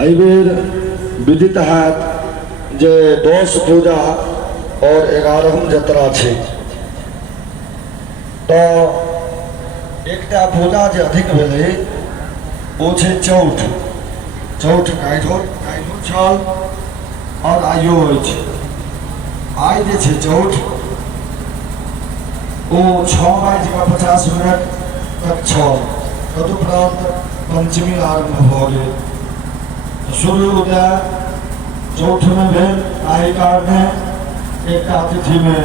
एहिबेर विदित हैत जे 10 पूजा और 11 जतरा छै। तो एकटा पूजा जे अधिक भेलै ओ छै चौठ। चौठ काल्हि छल और आइयो अछि। आइ जे छै चौठ ओ 6:50 तक छल। तदुपरांत पंचमी आरंभ भऽ गेल। सूर्योदय चौठ में भेल, ताहि कारणे एकटा तिथि में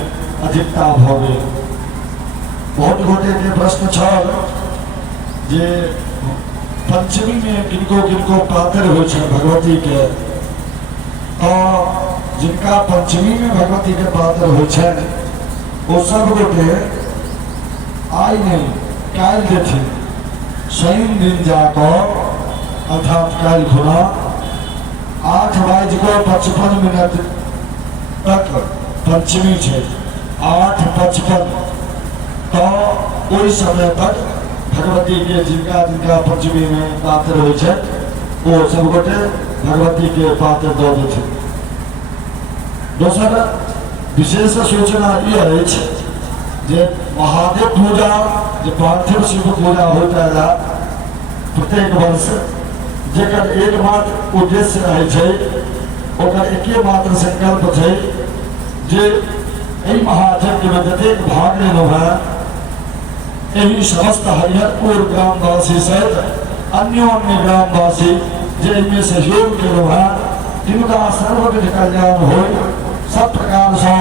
अधिकता भऽ गेल। बहुत गोटे के प्रश्न छल जे पंचमी में किनको किनको पातर होइ छै भगवती के। तो जिनका पंचमी में भगवती के पातर होइ छै ओ सब गोटे आइ नहीं काल्हि देथिन। शनि दिन जाकर अर्थात काल्हि खुना 8:55 तक पंचमी छै। 8:55 तो ओहि समय तक भगवती के जिनका जिनका पंचमी में पात्र होइ छै ओ सब गोटे भगवती के पात्र दऽ देथिन। दोसर विशेष सूचना ई अछि जे महादेव पूजा जे पार्थिव शिव पूजा होइत रहला प्रत्येक वर्ष, जेकर एकमात्र उद्देश्य रहै छै, ओकर एके मात्र संकल्प छै जे एहि महायज्ञ में जतेक भाग लेलहुँ हैं एहि समस्त हरिहरपुर ग्रामवासी सहित अन्योन्य ग्रामवासी जे एहिमे सहयोग केलहुँ हैं तिनका सर्वविध कल्याण हो, सब प्रकार से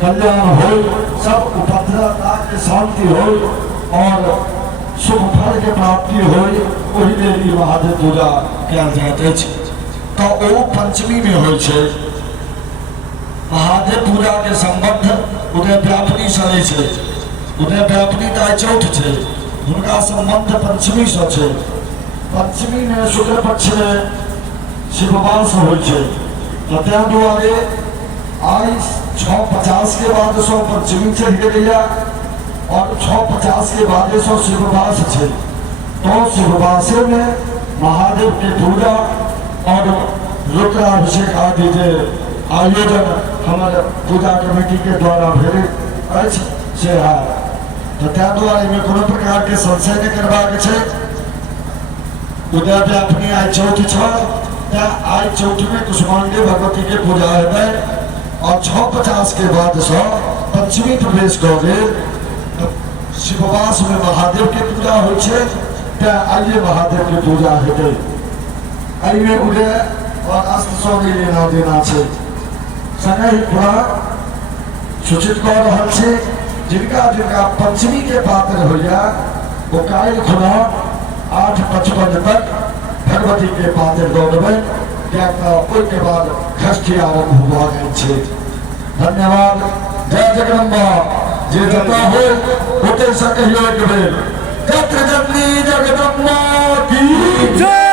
कल्याण हो, सब उपद्रवता के शांति हो और शुभ फल के प्राप्ति हो। ओहि लेल महादेव पूजा कयल जाइत अछि। तो ओ पंचमी में होइ छै। महादेव पूजा के संबंध उदय व्यापनी से नहीं छै। उदय व्यापनी तो आइ चौठ छै, हुनका संबंध पंचमी से छै। पंचमी में शुक्ल पक्ष में शिववास होइ छै। तो तैं दुआरे आई 6:50 के बाद सौ पंचमी चढ़ गेलैया और 6:50 के बाद सौ शिववास छै। तो शिववासे में महादेव के पूजा और रुद्राभिषेक आदि जे आयोजन हमारे पूजा कमेटी के द्वारा भेल अछि से है। तो तैं दुआरे में कोनो प्रकार के संशय नहीं करबाक छै। उदय व्यापनी आई चौथ छल, तैं आई चौथ में कुष्मांडे भगवती के पूजा हेतै और 6:50 के बाद से पंचमी प्रवेश कऽ गेल। शिववास में महादेव के पूजा होइ छै, तैं आइए महादेव के पूजा हेतै। एहि में उदय और अस्त सँ नहीं लेना देना छै। संगहि पुराण सूचित कऽ रहल छै जिनका जिनका पंचमी के पात्र होइया वो काल्हि खुना 8:55 तक भगवती के पात्र दऽ देबनि, किएक तऽ ओहिके बाद षष्ठी आरंभ भऽ जाइ छै। धन्यवाद। जय जगदम्बा। जे जतऽ हो ओतहि से कहियो एक बेर जत्र जननी जगदम्बा की जय।